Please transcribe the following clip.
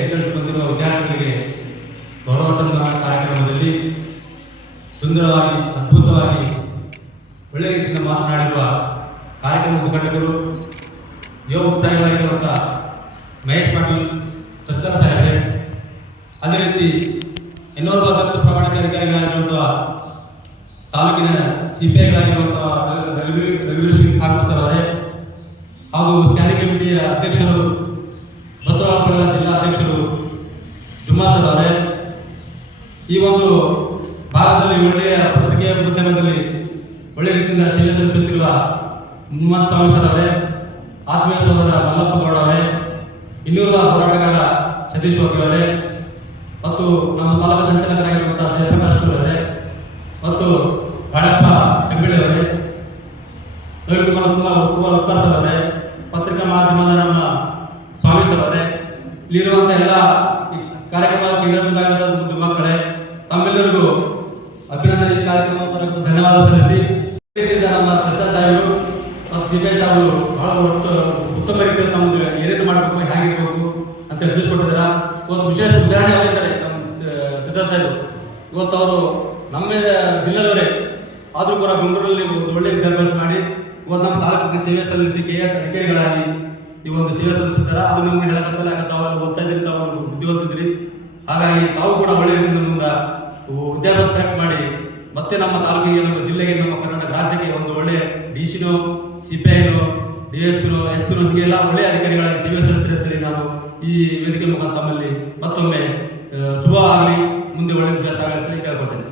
Result ಬಂದಿರುವ ವಿದ್ಯಾರ್ಥಿಗಳಿಗೆ ಗೌರವ ಸನ್ಮಾನ ಕಾರ್ಯಕ್ರಮದಲ್ಲಿ ಸುಂದರವಾಗಿ, ಅದ್ಭುತವಾಗಿ ಒಳ್ಳೆಯ ರೀತಿಯಿಂದ ಮಾತನಾಡಿರುವ ಕಾರ್ಯಕ್ರಮ ಉದ್ಘಾಟಕರು, ಯುವ ಉತ್ಸಾಹಿಗಳಾಗಿರುವಂಥ ಮಹೇಶ್ ಪಾಟೀಲ್ ತಹಸೀಲ್ದಾರ್ ಸಾಹೇಬ್ರೆ. ಅದೇ ರೀತಿ ಇನ್ನೋರ್ವ ಅಧ್ಯಕ್ಷ ಪ್ರಮಾಣಾಧಿಕಾರಿಗಳಾಗಿರುವಂಥ ತಾಲೂಕಿನ C P Singh Thakur sir ಅವರೇ ಹಾಗೂ ಸ್ಕ್ಯಾನಿಂಗ್ ಕಮಿಟಿಯ ಅಧ್ಯಕ್ಷರು ಬಸವನಪುರದ ಜಿಲ್ಲಾ ಅಧ್ಯಕ್ಷರು ಜುಮ್ಮಾ ಸರ್ ಅವರೇ ಈ ಒಂದು ಭಾಗದಲ್ಲಿ ಒಳ್ಳೆಯ ಪತ್ರಿಕೆಯ ಮಾಧ್ಯಮದಲ್ಲಿ ಒಳ್ಳೆಯ ರೀತಿಯಿಂದ ಸೇವೆ ಸಲ್ಲಿಸುತ್ತಿರುವ ಮುಮ್ಮದ್ ಸ್ವಾಮಿ ಸರ್ ಅವರೇ, ಆತ್ಮೀಯ ಸೋದರ ಮಲ್ಲಪ್ಪ ಗೌಡ ಅವರೇ ಇನ್ನೂರ ಹೋರಾಟಗಾರ ಸತೀಶ್ ಅವರೇ, ಮತ್ತು ನಮ್ಮ ತಾಲೂಕು ಸಂಚಾಲಕರಾಗಿರುವಂತಹ ಜಯಪ್ರಕಾಶ್ ಅವರೇ, ಮತ್ತು ಬಾಳಪ್ಪ ಶಂಬಿಳಿ ಅವರೇ, ರವಿಕುಮಾರ್ ಕುಮಾರ್ ಕುಮಾರ್ ಉತ್ಕರ್ ಸರ್ ಅವರೇ ಪತ್ರಿಕಾ ಮಾಧ್ಯಮದ ನಮ್ಮ ಸ್ವಾಮಿ ಸರ್ ಅವರೇ ಇಲ್ಲಿರುವಂಥ ಎಲ್ಲ ಕಾರ್ಯಕ್ರಮ ಕೇಂದ್ರವಾಗಿರುವಂಥ ಮುದ್ದು ಮಕ್ಕಳೇ ತಮ್ಮೆಲ್ಲರಿಗೂ ಅಭಿನಂದನೆ ಕಾರ್ಯಕ್ರಮ ಧನ್ಯವಾದ ಸಲ್ಲಿಸಿ. ನಮ್ಮ ಕೃಷ್ಣ ಸಾಹೇಬರು ಮತ್ತು ಸಿ ಪಿ ಸಾಹೇಬರು ಬಹಳ ಉತ್ತ ಉತ್ತಮ ರೀತಿಯಲ್ಲಿ ತಮಗೆ ಏನೇನು ಮಾಡಬೇಕು, ಹೇಗಿರಬೇಕು ಅಂತ ತಿಳಿಸ್ಕೊಟ್ಟಿದ್ದಾರೆ. ಇವತ್ತು ವಿಶೇಷ ಉದಾಹರಣೆ ಆಗಿದ್ದಾರೆ ನಮ್ಮ ಕೃಷ್ಣ ಸಾಹೇಬರು. ಇವತ್ತು ಅವರು ನಮ್ಮ ಜಿಲ್ಲೆದವರೇ. ಆದರೂ ಕೂಡ ಬೆಂಗಳೂರಲ್ಲಿ ಒಂದು ಒಳ್ಳೆ ವಿದ್ಯಾಭ್ಯಾಸ ಮಾಡಿ, ಇವತ್ತು ನಮ್ಮ ತಾಲೂಕಿಗೆ ಸೇವೆ ಸಲ್ಲಿಸಿ ಕೆ ಎಸ್ ಅಧಿಕಾರಿಗಳಾಗಿ ಈ ಒಂದು ಸೇವೆ ಸಲ್ಲಿಸುತ್ತಾರೆ? ಅದು ನಮಗೆ ಹೇಳಕತ್ತಲ್ಲ ತಾವೆಲ್ಲ ಓದ್ತಾ ಇದ್ರಿ ತಾವು ಬುದ್ಧಿವಂತಿದ್ರಿ ಹಾಗಾಗಿ ತಾವು ಕೂಡ ಒಳ್ಳೆಯ ರೀತಿಯಿಂದ ಮುಂದೆ ವಿದ್ಯಾಭ್ಯಾಸ ಮಾಡಿ, ಮತ್ತೆ ನಮ್ಮ ತಾಲೂಕಿಗೆ, ನಮ್ಮ ಜಿಲ್ಲೆಗೆ, ನಮ್ಮ ಕರ್ನಾಟಕ ರಾಜ್ಯಕ್ಕೆ ಒಂದು ಒಳ್ಳೆಯ ಡಿ ಸಿನೋ ಸಿ ಪಿ ಐನು ಡಿ ಎಸ್ ಪಿನೋ ಎಸ್ ಪಿನೋ ಹೀಗೆಲ್ಲ ಒಳ್ಳೆಯ ಅಧಿಕಾರಿಗಳಾಗಿ ಸೇವೆ ಸಲ್ಲಿಸ್ತಾರೆ ಅಂತೇಳಿ ನಾನು ಈ ವೇದಿಕೆ ಮುಖಾಂತರ ತಮ್ಮಲ್ಲಿ ಮತ್ತೊಮ್ಮೆ ಶುಭ ಆಗಲಿ, ಮುಂದೆ ಒಳ್ಳೆಯ ವಿದ್ಯಾಸ ಆಗಲಿ ಅಂತೇಳಿ ಕೇಳ್ಕೊಳ್ತೇನೆ.